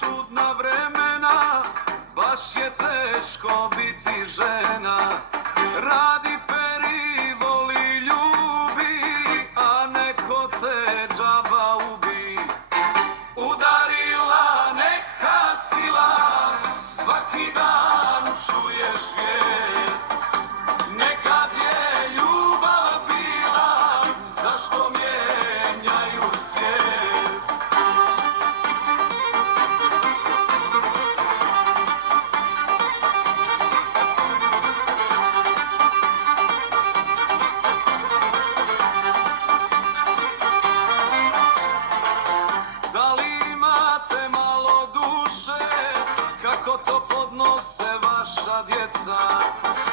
čudna vremena, baš je teško biti žena. Radi, peri, voli, ljubi, a neko te džaba ubi. Udarila neka sila, svaki dan čuješ vijest. Nekad je ljubav bila, zašto mijenjaju svijest? Da li imate malo duše, kako to podnose vaša djeca?